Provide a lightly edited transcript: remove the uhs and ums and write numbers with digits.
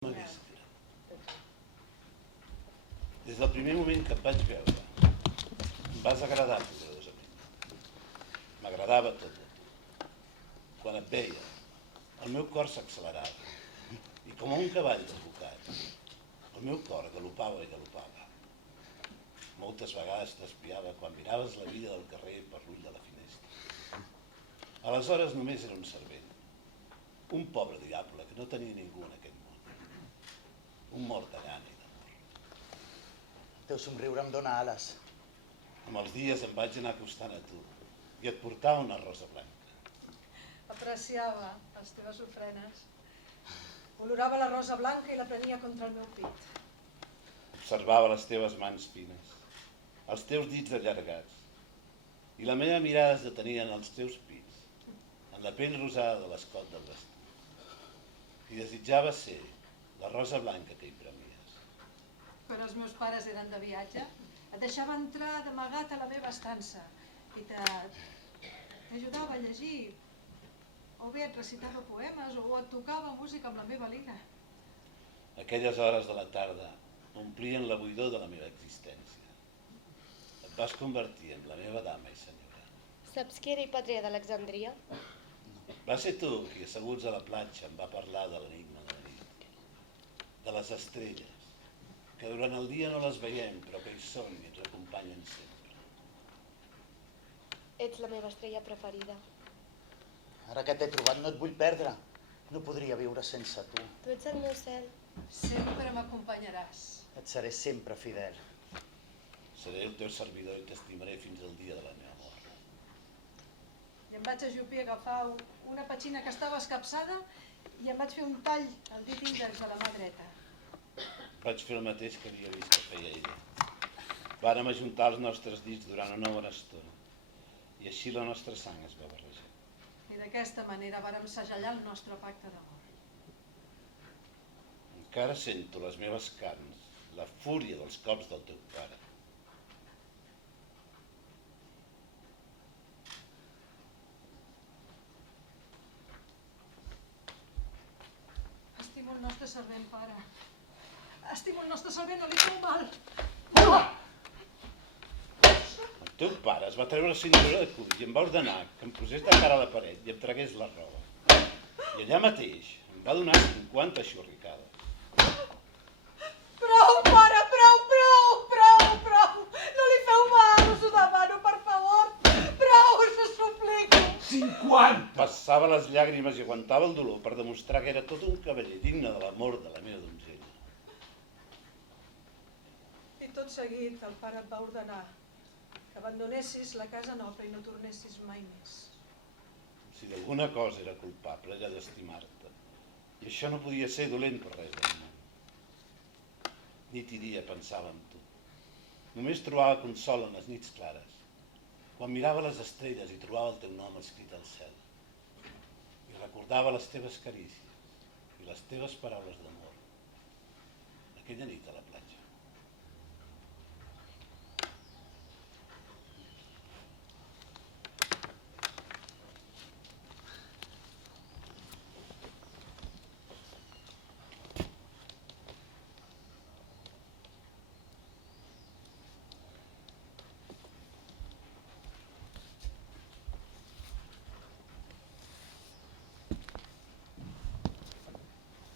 m'hagués tirat. Des del primer moment que et vaig veure, em vas agradar poderosament. M'agradava tot. Quan et veia, el meu cor s'accelerava i com un cavall desbocat, el meu cor galopava i galopava. Moltes vegades t'espiava quan miraves la vida del carrer per l'ull de la finestra. Aleshores només era un servent, un pobre diable que no tenia ningú en aquest món. Un mort de gana i d'amor. El teu somriure em dóna ales. Amb els dies em vaig anar acostant a tu i et portava una rosa blanca. Apreciava les teves ofrenes. Olorava la rosa blanca i la prenia contra el meu pit. Observava les teves mans fines, els teus dits allargats, i la meva mirada es detenia en els teus pits, en la pell rosada de l'escot del vestit. I desitjava ser la rosa blanca que hi premies. Quan els meus pares eren de viatge, et deixava entrar d'amagat a la meva estança i t'ajudava a llegir, o bé et recitava poemes o et tocava música amb la meva lira. Aquelles hores de la tarda omplien la buidor de la meva existència. Et vas convertir en la meva dama i senyora. Saps qui era Hipàtria d'Alexandria? Va ser tu qui, asseguts a la platja, em va parlar de l'enigma de la nit, de les estrelles, que durant el dia no les veiem, però que hi són i ens acompanyen sempre. Ets la meva estrella preferida. Ara que t'he trobat no et vull perdre. No podria viure sense tu. Tu ets el meu cel. Sempre m'acompanyaràs. Et seré sempre fidel. Seré el teu servidor i t'estimaré fins al dia de la meva mort. I em vaig ajupir a agafar una petxina que estava escapçada i em vaig fer un tall al dit índex de la mà dreta. Vaig fer el mateix que havia vist que feia ella. Vàrem ajuntar els nostres dits durant una bona estona i així la nostra sang es va barrejar. I d'aquesta manera vàrem segellar el nostre pacte d'amor. Encara sento les meves carns, la fúria dels cops del teu pare. Estimo el nostre servent, pare. Estimo el nostre servent, no li feu mal. El teu pare es va treure la cinturó de cull i em va ordenar que em posés de cara a la paret i em tragués la roba. I allà mateix em va donar 50 xurricades. Prou, pare, prou! No li feu mal, us ho demano, per favor. Prou, us ho suplico. 50! Passava les llàgrimes i aguantava el dolor per demostrar que era tot un cavaller digne de l'amor de la meva donzella. I tot seguit el pare et va ordenar que abandonessis la casa noble i no tornessis mai més. Si d'alguna cosa era culpable era d'estimar-te. I això no podia ser dolent per res del món. Nit i dia pensava en tu. Només trobava consol en les nits clares, quan mirava les estrelles i trobava el teu nom escrit al cel. I recordava les teves carícies i les teves paraules d'amor aquella nit a la platja.